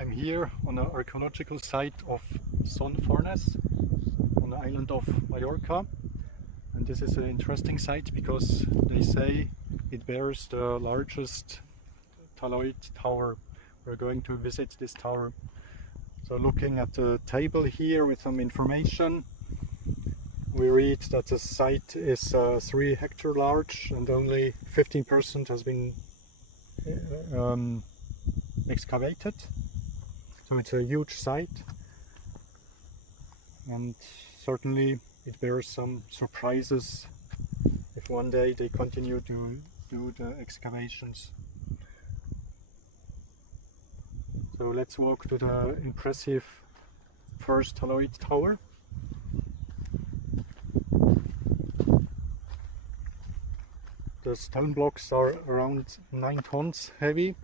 I'm here on the archaeological site of Son Fornés on the island of Mallorca, and this is an interesting site because they say it bears the largest Talaoit Tower. We're going to visit this tower. So looking at the table here with some information, we read that the site is 3 hectares large and only 15% has been excavated. So it's a huge site, and certainly it bears some surprises if one day they continue to do the excavations. So let's walk to the impressive first Talaoit Tower. The stone blocks are around 9 tons heavy,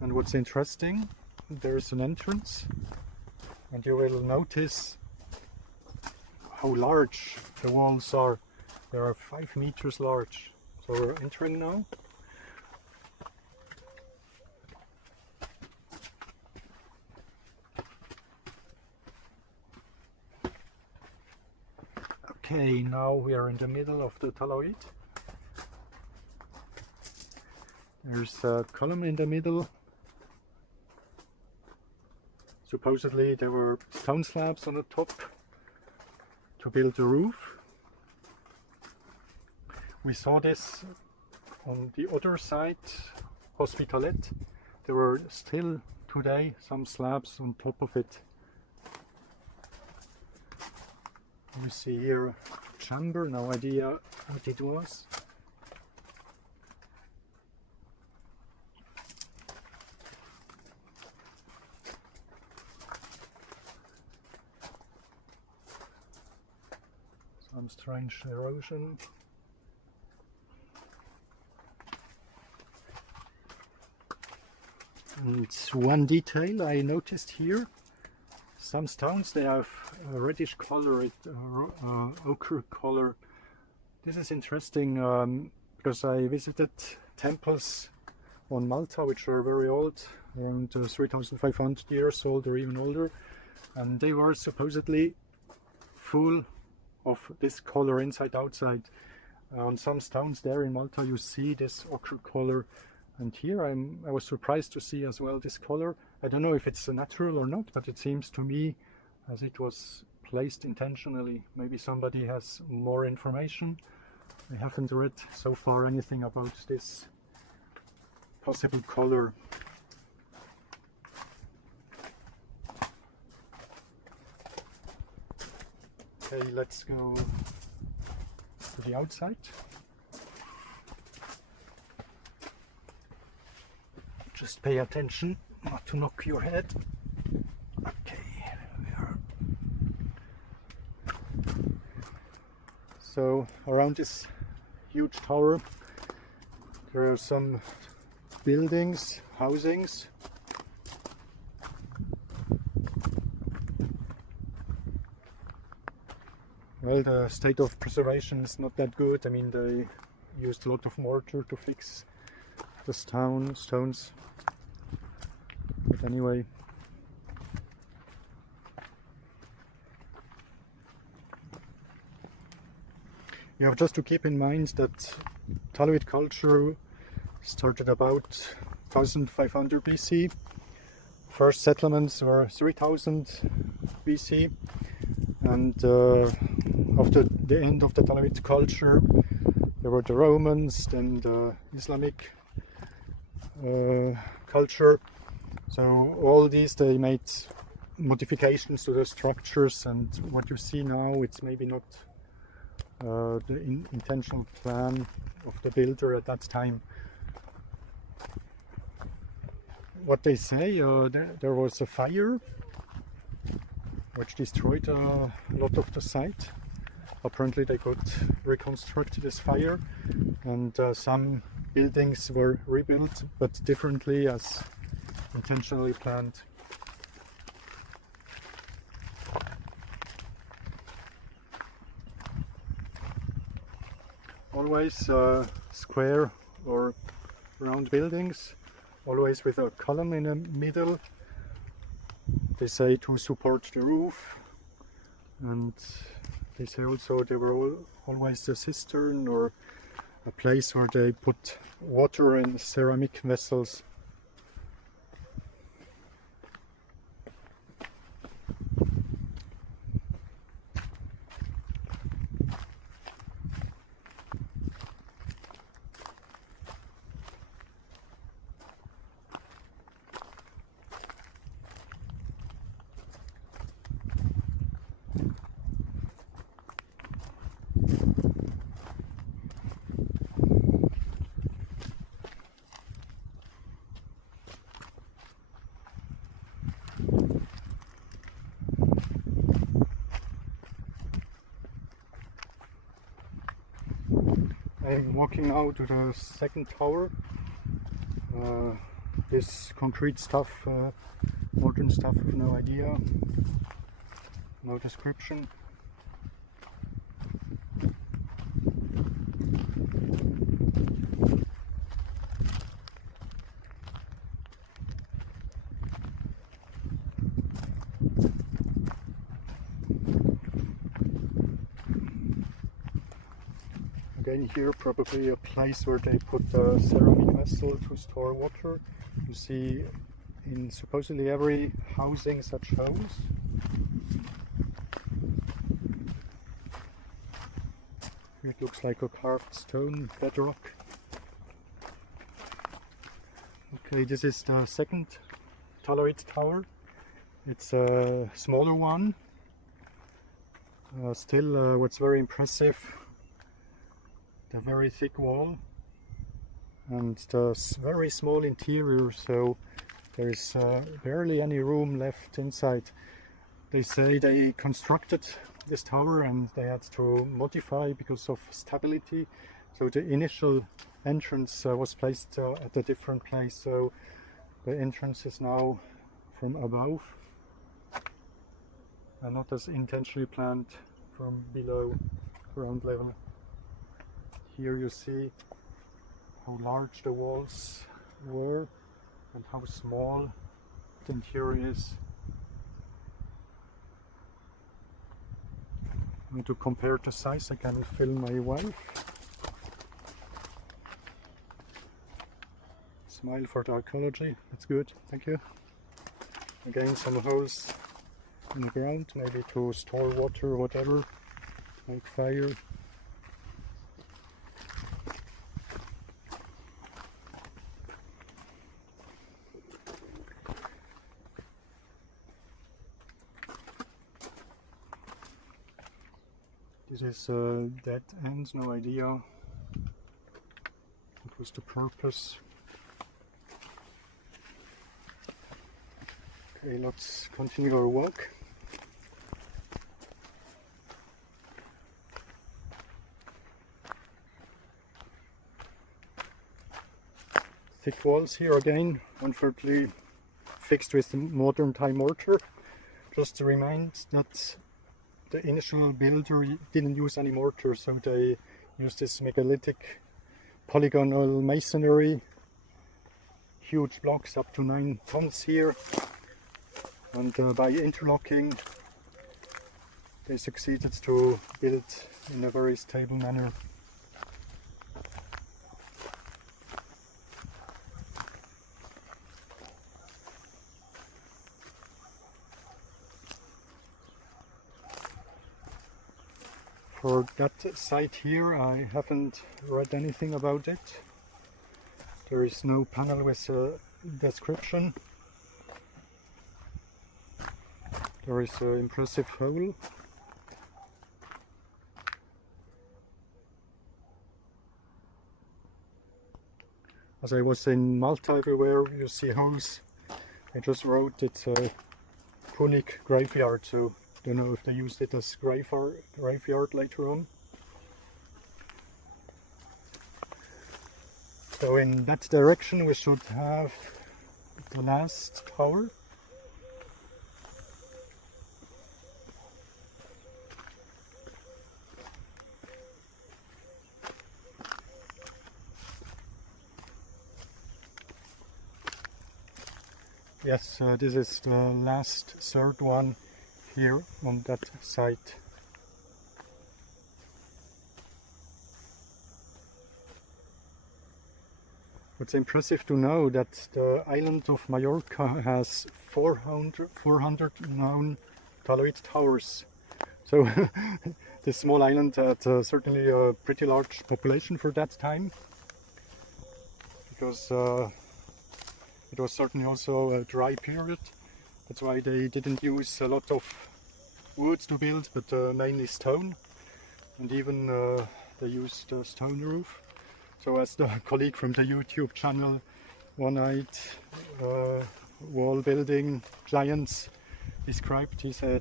and what's interesting, there's an entrance, and you will notice how large the walls are. They are 5 meters large. So we're entering now. Okay, now we are in the middle of the Talaoit. There's a column in the middle. Supposedly there were stone slabs on the top to build the roof. We saw this on the other side, Hospitalet. There were still today some slabs on top of it. You see here a chamber, no idea what it was. Some strange erosion. And one detail I noticed here, some stones, they have a reddish color, ochre color. This is interesting because I visited temples on Malta which are very old, around 3,500 years old or even older, and they were supposedly full of this color inside outside. On some stones there in Malta you see this ochre color, and here I was surprised to see as well this color. I don't know if it's natural or not, but it seems to me as it was placed intentionally. Maybe somebody has more information. I haven't read so far anything about this possible color. Okay, let's go to the outside. Just pay attention not to knock your head. Okay, we are. So around this huge tower there are some buildings, housings. Well, the state of preservation is not that good. I mean, they used a lot of mortar to fix the stones. But anyway. You have just to keep in mind that Talaoit culture started about 1500 BC. First settlements were 3000 BC. And after the end of the Talaoit culture, there were the Romans, then the Islamic culture. So all these, they made modifications to the structures, and what you see now, it's maybe not the intentional plan of the builder at that time. What they say, there was a fire which destroyed a lot of the site. Apparently they could reconstruct this fire, and some buildings were rebuilt, but differently as intentionally planned. Always square or round buildings always with a column in the middle. They say to support the roof, and they say also there were always a cistern or a place where they put water in ceramic vessels. I'm walking now to the second tower. This concrete stuff, modern stuff, with no idea, no description. Again here probably a place where they put a ceramic vessel to store water. You see in supposedly every housing such holes. Here it looks like a carved stone bedrock. Okay, this is the second Talaoit Tower. It's a smaller one. Still what's very impressive, the very thick wall and the very small interior, so there is barely any room left inside. They say they constructed this tower and they had to modify because of stability, so the initial entrance was placed at a different place, so the entrance is now from above and not as intentionally planned from below ground level. Here you see how large the walls were and how small the interior is. And to compare the size, I can film my wife. Smile for the archaeology, that's good, thank you. Again, some holes in the ground, maybe to store water or whatever, like fire. This is dead end, no idea what was the purpose. Okay, let's continue our walk. Thick walls here again, unfortunately fixed with modern time mortar. Just to remind that the initial builder didn't use any mortar, so they used this megalithic polygonal masonry, huge blocks up to 9 tons here, and by interlocking they succeeded to build in a very stable manner. For that site here, I haven't read anything about it. There is no panel with a description. There is an impressive hole. As I was in Malta, everywhere you see holes. I just wrote it's a punic graveyard, so I don't know if they used it as graveyard later on. So in that direction we should have the last tower. Yes, this is the last third one here on that site. It's impressive to know that the island of Mallorca has 400 known Talaoit Towers. So this small island had certainly a pretty large population for that time, because it was certainly also a dry period. That's why they didn't use a lot of wood to build, but mainly stone, and even they used a stone roof. So as the colleague from the YouTube channel One-Eyed Wall Building Giants described, he said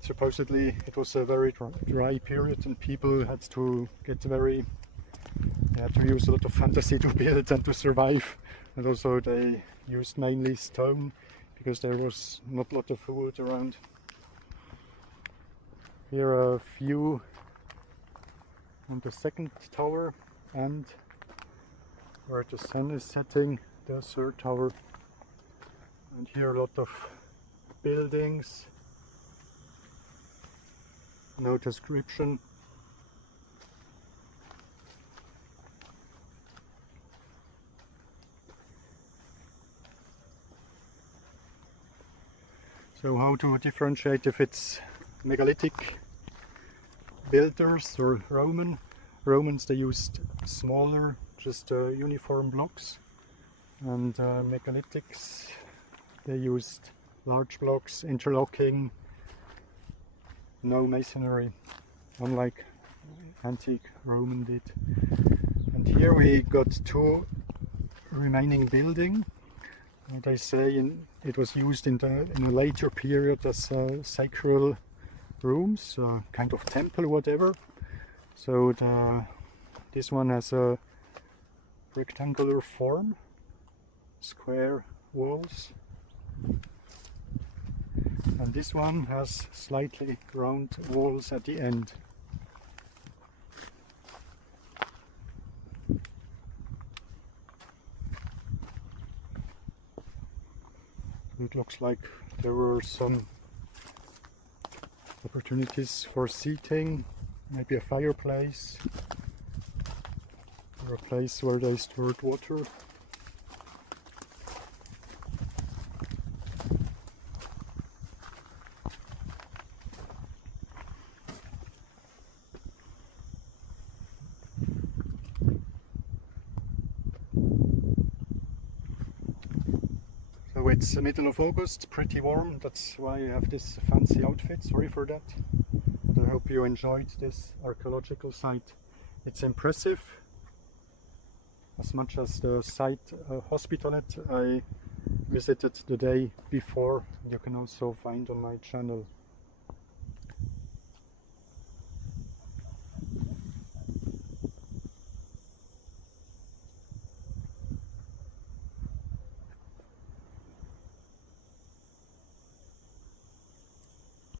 supposedly it was a very dry period and people had to get to use a lot of fantasy to build and to survive, and also they used mainly stone because there was not a lot of wood around. Here are a view on the second tower and where the sun is setting, the third tower. And here a lot of buildings, no description. So how to differentiate if it's megalithic builders or Roman? Romans, they used smaller, just uniform blocks, and megalithics, they used large blocks, interlocking, no masonry, unlike antique Roman did. And here we got two remaining building. And they say it was used in a later period as sacral rooms, kind of temple, whatever. So this one has a rectangular form, square walls, and this one has slightly round walls at the end. It looks like there were some opportunities for seating, maybe a fireplace, or a place where they stored water. So it's the middle of August, pretty warm, that's why I have this fancy outfit, sorry for that. But I hope you enjoyed this archaeological site. It's impressive, as much as the site Hospitalet I visited the day before, you can also find on my channel.